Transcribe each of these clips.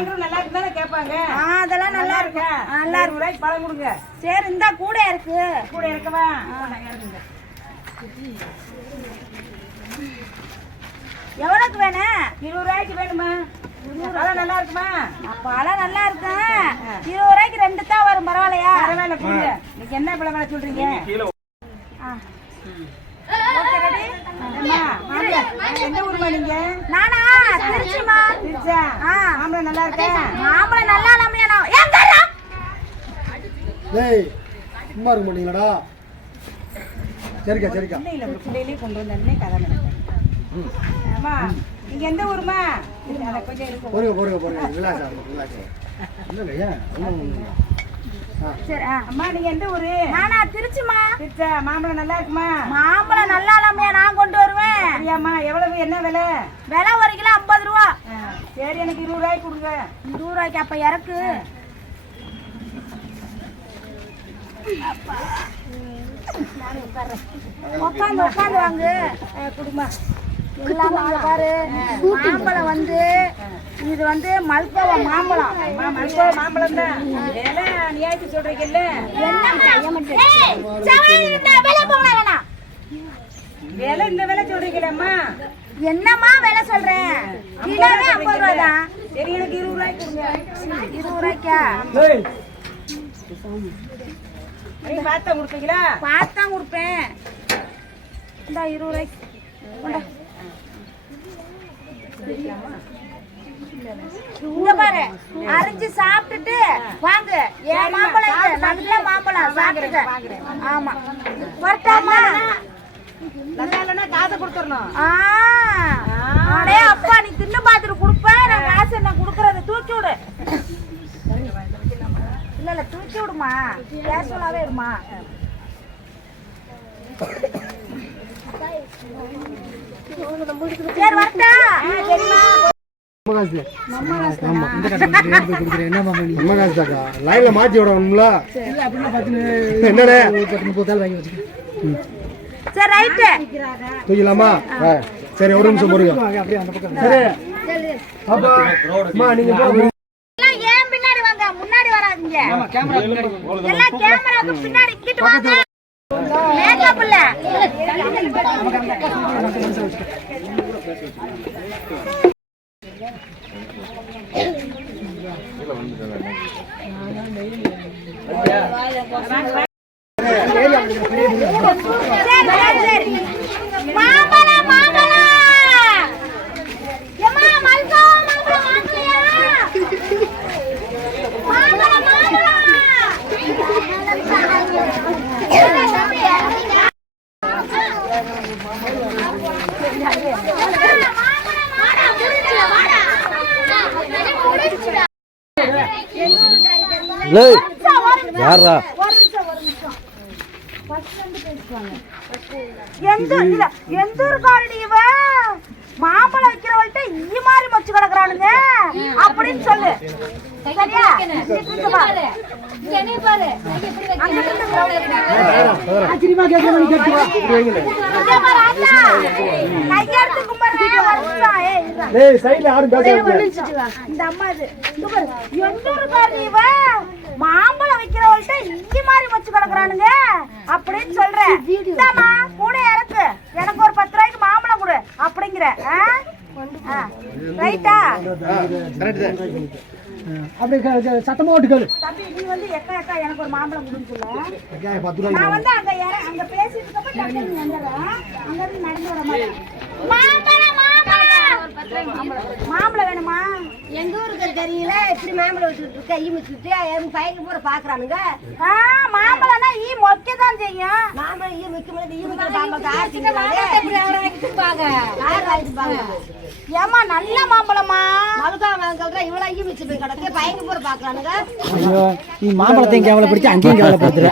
வாங்குறது நல்லா இருக்குதானே கேட்பாங்க. அதெல்லாம் நல்லா இருக்கு. நல்லா இருக்கு. ரூபாய்க்கு பழம் கொடுங்க. சரி இந்த கூட இருக்கு. கூட இருக்கவா? எவ்வளவுக்கு வேணும்? 20 ரூபாய்க்கு வேணுமா? பழம் நல்லா இருக்குமா? பழம் நல்லா இருக்கு. 20 ரூபாய்க்கு 2 தான் வரும். பரவாயில்லையா? பரவாயில்ல கொடுங்க. நீங்க என்ன பழம் வேலை சொல்றீங்க? Okay ready? எந்த ஊர்மா நீங்க? நானா திருச்சிமா. திருச்சா? மாம்பழம் நல்லா இருக்கா? மாம்பழம் நல்லா இல்லாமையா? ஏன் தரா? டேய் சும்மா இருக்க மாட்டீங்களாடா? சரிக்கா சரிக்கா. இல்ல ஒரு பிள்ளையிலே கொண்டு வந்தே கதை நடக்கும். ஆமா நீங்க எந்த ஊர்மா? அத கொஞ்சம் இருக்கு. போடுங்க ரிலாக்ஸ் ஆகுங்க. இல்லையா? சரி அம்மா நீங்க எந்த ஊரு? நானா திருச்சிமா. திருச்சா? மாம்பழம் நல்லா இருக்குமா? மாம்பழம் நல்லா இல்லாமையா நான் கொண்டு வருவேன். சரியாம்மா எவ்வளவு என்ன விலை? விலை 1 கிலோ 50 ரூபா. சரி எனக்கு 20 ரூபாய்க்கு கொடுங்க. 20 ரூபாய்க்கு அப்ப இறக்கு. உட்காந்து வாங்க. குடுமா எல்லாமே பாரு. மாம்பழம் வந்து இது வந்து மல்கோவா மாம்பழம். மல்கோவா மாம்பழம் தான். விலை நியாயத்துக்கு சொல்றீங்கல்ல? விலை இந்த விலை சொல்றீங்களேம்மா? என்னம்மா விலை சொல்றேன்? கிலோவே 50 ரூபா தான். சரி எனக்கு 20 ரூபாய்க்கு கொடுங்க. 20 ரூபாய்க்கா? நீங்க பார்த்தா கொடுப்பீங்களா? பார்த்தா கொடுப்பேன். இந்த 20 ரூபாய்க்கு கொண்டா. இங்க பாரு அரிஞ்சு சாப்பிட்டுட்டு வாங்க. ஏன் மாம்பழம் இது நல்ல மாம்பழம் சாப்பிடுங்க. ஆமா வரட்டாமா? நல்லா இல்லைன்னா காசை கொடுத்துடணும். அடே அப்பா நீ தின்னு பார்த்துட்டு கொடுப்ப. நான் காசு என்ன கொடுக்கறது? தூக்கி விடு. இல்ல தூக்கி விடுமா. கேஷுவலாவே இருமா. சரி வரட்டா? சரிம்மா. லைன்ல மாட்டி விடணும்ல. என்னடே சரி ரைட்டு தூக்கலாமா? சரி ஒரு நிமிஷம் போடுங்க. சரி அப்பா அம்மா நீங்க எல்லாம் ஏன் பின்னாடி வாங்க, முன்னாடி வராதீங்க. எல்லாம் கேமராக்கு பின்னாடி கிட்ட வாங்க. மேக்கப் இல்ல. சரி மாம்பழம் மாம்பழம். ஏம்மா மல்கோவா மாம்பழம் வாங்கலையா? மாம்பழம் மாம்பழம். யாரா எந்த ஒரு காரணி இவ மாம்பழம் வைக்கிறவள்கிட்ட ஈ மாதிரி மச்சு கிடக்குறானுங்க அப்படின்னு சொல்லு. சரியா? இந்த அம்மா இது எந்த ஒரு காரணி இவ மாம்பழம் வைக்கிறவள்கிட்ட ஈ மாதிரி மச்சு கிடக்குறானுங்க அப்படின்னு சொல்றேன். கூட இறக்கு. எனக்கு ஒரு 10 ரூபாய்க்கு மாம்பழம் கொடு அப்படிங்கிற. ரைட்டா? சத்தமா ஓட்டுக்காது. தம்பி நீ வந்து எக்கா எனக்கு ஒரு மாம்பழம் கொடுன்னு சொல்ல. நான் வந்து அங்க பேசிட்டு இருக்கப்ப நீ வந்துடுறேன். அங்க இருந்து நடந்து வர மாட்டேன். மாம்பழம் வேணுமா? எங்க ஊருக்கு தெரியல. எப்படி மாம்பழம் வச்சுட்டு கை வச்சுட்டு என் பையனுக்கு பூரா பாக்குறானுங்க. மாம்பழம்னா ஈ மொக்கதான் செய்யும். மாம்பழம் ஈ வைக்க முடியாது. ஏமா நல்ல மாம்பழமா? மல்கோவா வாங்கல்ற இவ்வளவு ஈ வச்சு போய் கிடக்கு. பையனுக்கு பூரா பாக்குறானுங்க. ஐயோ நீ மாம்பழத்தையும் கேவலப்படுத்தி அங்கேயும் கேவலப்படுத்துற.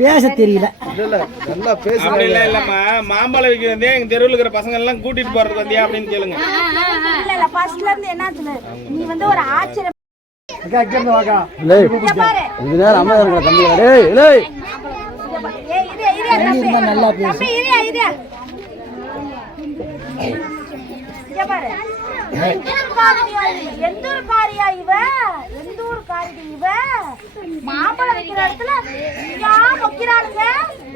பேச தெரியல. நல்லா பேசுறீங்க. அப்படி இல்லம்மா, மாம்பழம் விற்க வந்தே எங்க தெருவில் இருக்கிற பசங்க எல்லாம் கூட்டிட்டு போறதுக்கு வந்தியா அப்படின்னு கேளுங்க. இல்ல ஃபர்ஸ்ட்ல இருந்து என்ன நீ வந்து ஒரு ஆச்சரியம். அக்கா இங்க வாக்கா. பாரு இது நேரம் அம்மா இருக்கற தம்பி. டேய் டேய் இரு நல்லா பேசு. தம்பி இரு இங்க பாரு. எந்த ஒரு காரியம் காரியா இவ? எந்த ஊர் காரிடி இவ? மாம்பழம் வைக்கிற இடத்துல இங்கயா மொக்கிறானுங்க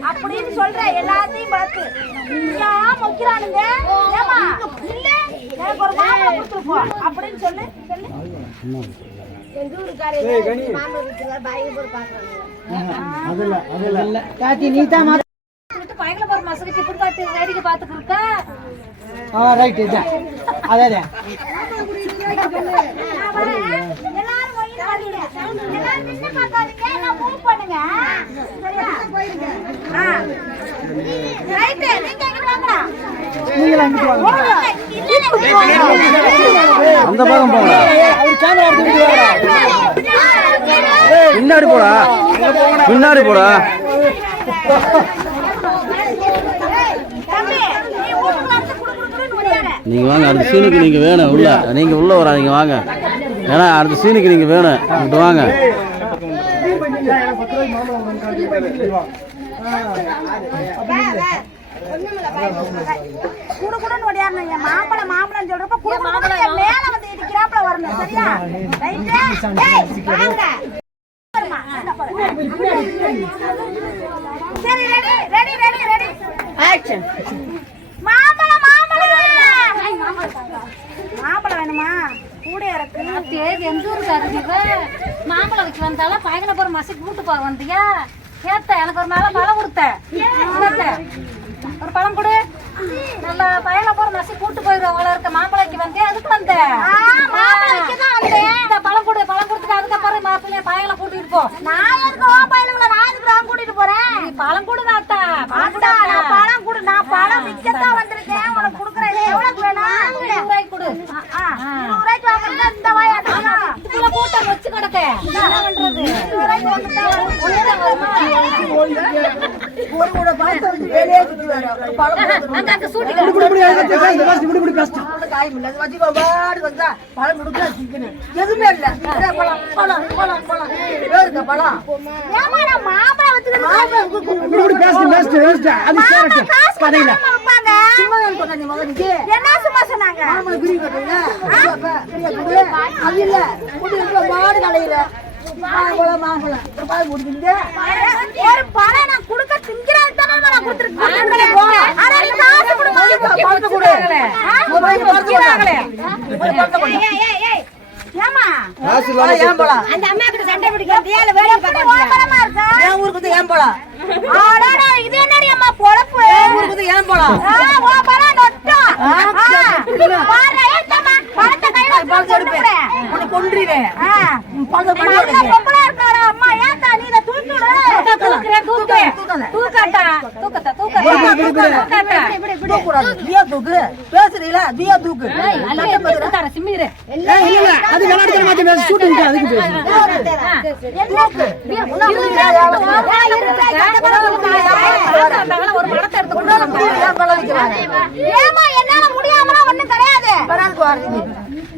அப்படின்னு சொல்ற எல்லாத்தையும் பார்த்து இங்கயா மொக்கிறானுங்க. ஏமா இல்ல எனக்கு ஒரு மாம்பழம் கொடுத்துருப்போ அப்படின்னு சொல்லு சொல்லு. இல்ல காத்தி நீ தான் பயங்கர ஒரு மசக்கு இப்படி பார்த்து வேடிக்கை பார்த்துட்டு இருக்கா. ரைட் இதான் அதே எல்லாரும் வயிறு வலிங்க. எல்லாரும் நின்னு பார்க்காதீங்க, நான் மூவ் பண்ணுங்க. சரியா? ரைட், நீங்க எங்க வாங்கடா? நீங்களா அங்கிட்டு வாங்க. அந்த பக்கம் போங்க. அவர் கேமரா எடுத்து பின்னாடி போடா, பின்னாடி போடா. தம்பி, நீ ஊருக்கு வந்து குடுக்குறேன்னு ஓடியாத. நீங்கள் வாங்க, அடுத்த சீனுக்கு நீங்கள் வேணும் உள்ள, நீங்கள் உள்ளே வராதீங்க வாங்க, ஏன்னா அடுத்த சீனுக்கு நீங்கள் வேணும், இங்கிட்டு வாங்க. குடுக்குறேன்னு ஓடியாருங்க. மாம்பழம் மாம்பழம் சொல்றப்ப குடுக்குறேன் மேல வந்து இடிக்கிறாப்ல வரணும். சரியா? ரைட்டு? ஏய், வாங்க. சரி, ready ready ready ready action. மாம்பழம் மாம்பழம் மாம்பழம் வேணுமா? கூட இருக்கு. எந்த ஊருக்காரு மாம்பழம் வைக்க வந்தாலும் பயங்கர போற மசக்கு கூட்டு போக வந்தியா? கேட்ட எனக்கு ஒரு மேல பழம் கொடுத்த ஒரு பழம் கொடு. நல்ல பயண போற மசி கூட்டு போயிருவோம். அவ்வளோ இருக்க மாம்பழக்கு வந்தேன், அதுக்கு வந்தேன். இந்த பழம் கொடு, பழம் கொடுத்துட்டு அதுக்கப்புறம் மாப்பிள்ளைய பயங்களை கூட்டிட்டு போ. நான் எதுக்கு ஓ பையனுங்களை நான் எதுக்கு நான் கூட்டிட்டு போறேன்? நீ பழம் கொடு நாத்தா, பழம் கொடு. நான் பழம் விற்கத்தான் வந்திருக்கேன். உனக்கு கொடுக்குறேன். எவ்வளவு வேணும்? 20 ரூபாய்க்கு கொடு. 20 ரூபாய்க்கு வாங்குறதா இந்த வாயாட்டம். இதுல கூட்டம் வச்சு கிடக்க என்ன பண்றது? 20 ரூபாய்க்கு வந்துட்டா அங்க சூட்டி என்ன சும்மா சொன்னாங்க? ஒரு பழம் நான் கொடுக்க திங்கிறது தானே நான் கொடுத்துருக்கேன். ஏமா அந்த அம்மா கிட்ட சண்டை பிடிக்கிறது ஏன் வேலை பார்க்கறீங்க? என் ஊருக்கு வந்து ஏன் போலாம்? ஆடாடா இது என்னடி அம்மா பொழப்பு? ஊருக்கு வந்து ஏன் போலாம்? ஓ பழம் நொட்டா. பாரு ஏத்தம்மா பழத்தை கையில பழத்தை எடுப்பேன். உன்னை கொன்றுவேன். பழத்தை பண்ணி பொம்பளை இருக்காடா அம்மா ஏத்தா நீ இத தூக்கிடு. தூக்குறேன் தூக்கட்டா தூக்கட்டா தூக்கட்டா கூடாது. நீயா தூக்கு. பேசுறீல நீயா தூக்கு. தர சிம்மிரு அது விளையாடுற மாதிரி பேச ஷூட்டிங் அதுக்கு பேசு. ஒரு பழத்தை எடுத்து கொண்டு ஏமா என்னால முடியாமல ஒண்ணும் கிடையாது.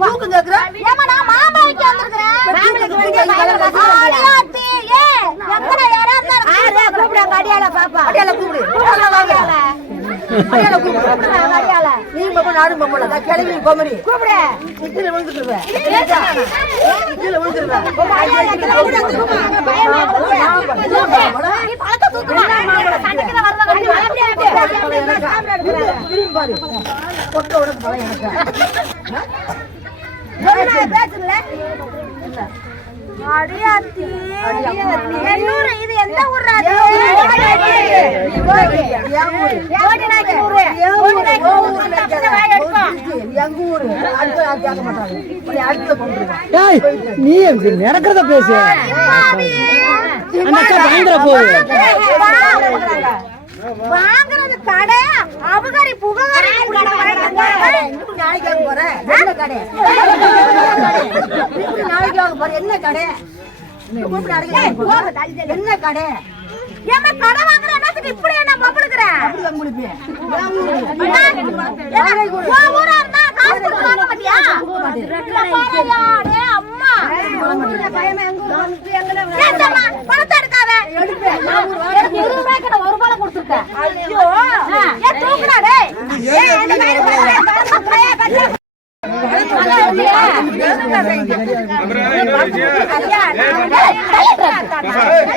தூக்கு கேக்குற? ஏமா நான் மாம்பழம் வைக்க வந்திருக்கேன். மாம்பழம் வந்து ஆடியாத்தி ஏ எங்கட யாரா இருந்தா கூப்பிடுங்க. அடியால பாப்பா அடியால கூப்பிடு. அடியால கூப்பிடு. அடியால நீ பாப்பா நாடு பாப்பா நான் கிளம்பி கோமரி கூப்பிடு. இதில விழுந்துடுவே. இதில விழுந்துடுவே. நீ பழத்தை தூக்குமா? சண்டைக்கு வரல திரும்பி பாரு. கொட்ட உடனே பழம் எனக்கு பேசுறல அடியாத்தி என்னூர் இது எந்த ஊர் அது? நீ நடக்கிறத பேசு. அந்த அக்கா பயங்கர போகுது. வாங்குறது கடை அபகரி புகரி நாளைக்கு போற என்ன கடை? நாளைக்கு போற என்ன கடை? என்ன கடை? ஏமா கடை வாங்குற என்னத்துக்கு இப்படி என்ன பப்படுக்குற? அப்படி வாங்க முடியும். ஊரா இருந்தா காசு கொடுத்து வாங்க மாட்டியா? அம்மா பயமா எங்க பணத்தை எடுக்காத. எடுப்பேன். 20 ரூபாய்க்கு நான் ஒரு பழம் கொடுத்துருக்கேன். ஐயோ ஏன் தூக்குடா டேய். ஏய் அந்த அப்புறம் இன்னொரு விஷயம், ஐயா, நான்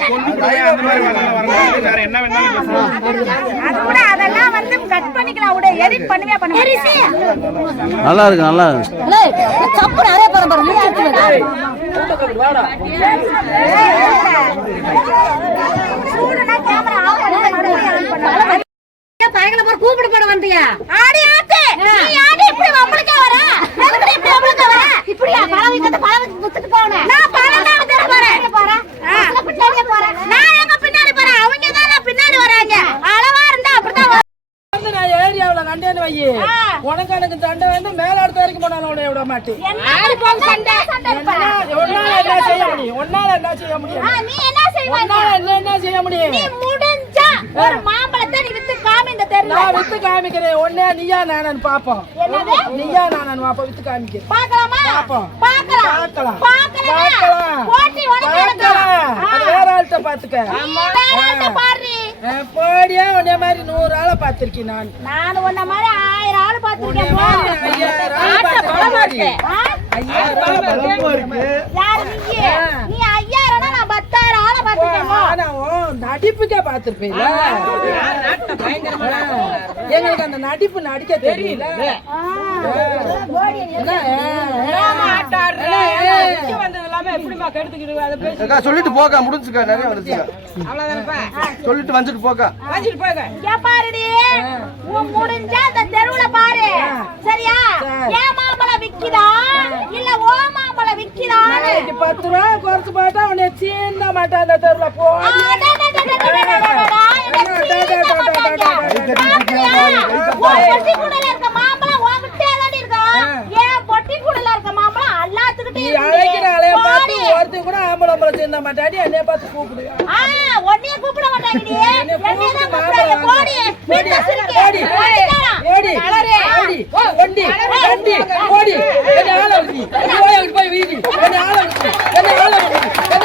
பொண்ணு பிள்ளைய அந்த மாதிரி வரலாம் வரலாம் வேற என்ன வேணாலும் பேசலாம். அது கூட அதெல்லாம் வந்து கட் பண்ணிக்கலாம் விட எடிட் பண்ணவே பண்ண நல்லா இருக்கு நல்லா இருக்கு. சப்பு நிறைய பரம்பரை சூடுனா கேமரா ஆஃப் பண்ண பயங்கர போற கூப்பிட போட வந்தியா ஆடி ஆத்து நீ ஆடி இப்படி வம்பளுக்க வர எதுக்கு இப்படி வம்பளுக்க வர இப்படியா பழம் முத்துக்கு போறேன் நான் பழம் தான் தர போறேன் அசல பின்னாடி போறேன் நான் எங்க பின்னாடி போறேன் அவங்க தான் பின்னாடி வராங்க அளவா இருந்தா அப்படிதான் நான் ஏரியாவுல கண்டேன்னு வை உனக்கு எனக்கு சண்டை வந்து மேலாடுத்த வரைக்கும் போனாலும் உடைய விட மாட்டேன். ஆடி போங்க சண்டை ஒன்னால என்ன செய்ய முடியும்? ஒன்னால என்ன செய்ய முடியும்? நீ என்ன செய்வ என்ன செய்ய முடியும்? நீ முடிஞ்சா ஒரு மாம்பழத்தை நீ வித்து காமி இந்த தெருல நான் வித்து காமிக்கிறேன். ஒன்னே நீயா நானு பாப்போம். என்னது நீயா நானு பாப்போம் வித்து காமிக்கிறேன். பார்க்கலாமா பாப்போம். பார்க்கலாம் பார்க்கலாம். போட்டி உனக்கு எனக்கு அது வேற ஆள்கிட்ட பாத்துக்க. வேற பாரு போடியா உன்ன மாதிரி 100 ஆளை பாத்திருக்கேன் நான். நான் உன்ன மாதிரி 1000 ஆளு பாத்துர்க்கேன் போ 5000 ஆளை பாத்திருக்கேன். ஆ? 5000 ஆளை பாத்திருக்கேன். யாரு நீ 5000 நான் 10000 ஆளை பாத்துர்க்கேன் போ ஆனா உன் நடிப்புக்கே பாத்திருப்பேன். எங்களுக்கு அந்த நடிப்பு நடிக்க தெரியல. அக்கா சொல்லிட்டு போக்கா முடிஞ்சுக்கா நிறைய வந்துச்சுக்கா சொல்லிட்டு வந்துட்டு போக்கா இங்க பாருடி உன் முடிஞ்சா அந்த தெருவுல பாரு சரியா ஏன் மாம்பழம் விக்குதா இல்ல ஓ மாம்பழம் விக்குதான்னு 10 ரூபா குறைச்சு போட்டா உன்னை சீந்த மாட்டா அந்த தெருல போ. பொட்டி கூடல இருக்க மாம்பழம் உன்கிட்டே தாண்டி இருக்கா ஏன் பொட்டி கூடல இருக்க மாம்பழம் எல்லாத்துக்கிட்டே நீ அழைக்கிற அலைய பார்த்து ஒருத்தி கூட ஆம்பளை சீந்த மாட்டாடி என்னைய பார்த்து கூப்பிடு. ஒன்னைய கூப்பிட மாட்டாங்கடி என்னைய தான் கூப்பிடுறாங்க போடி ஓடி ஓடி ஓடி ஓடி ஓடி ஓடி என்ன ஆள விடுதி போய் வீதி என்ன ஆள விடுதி என்ன ஆள விடுதி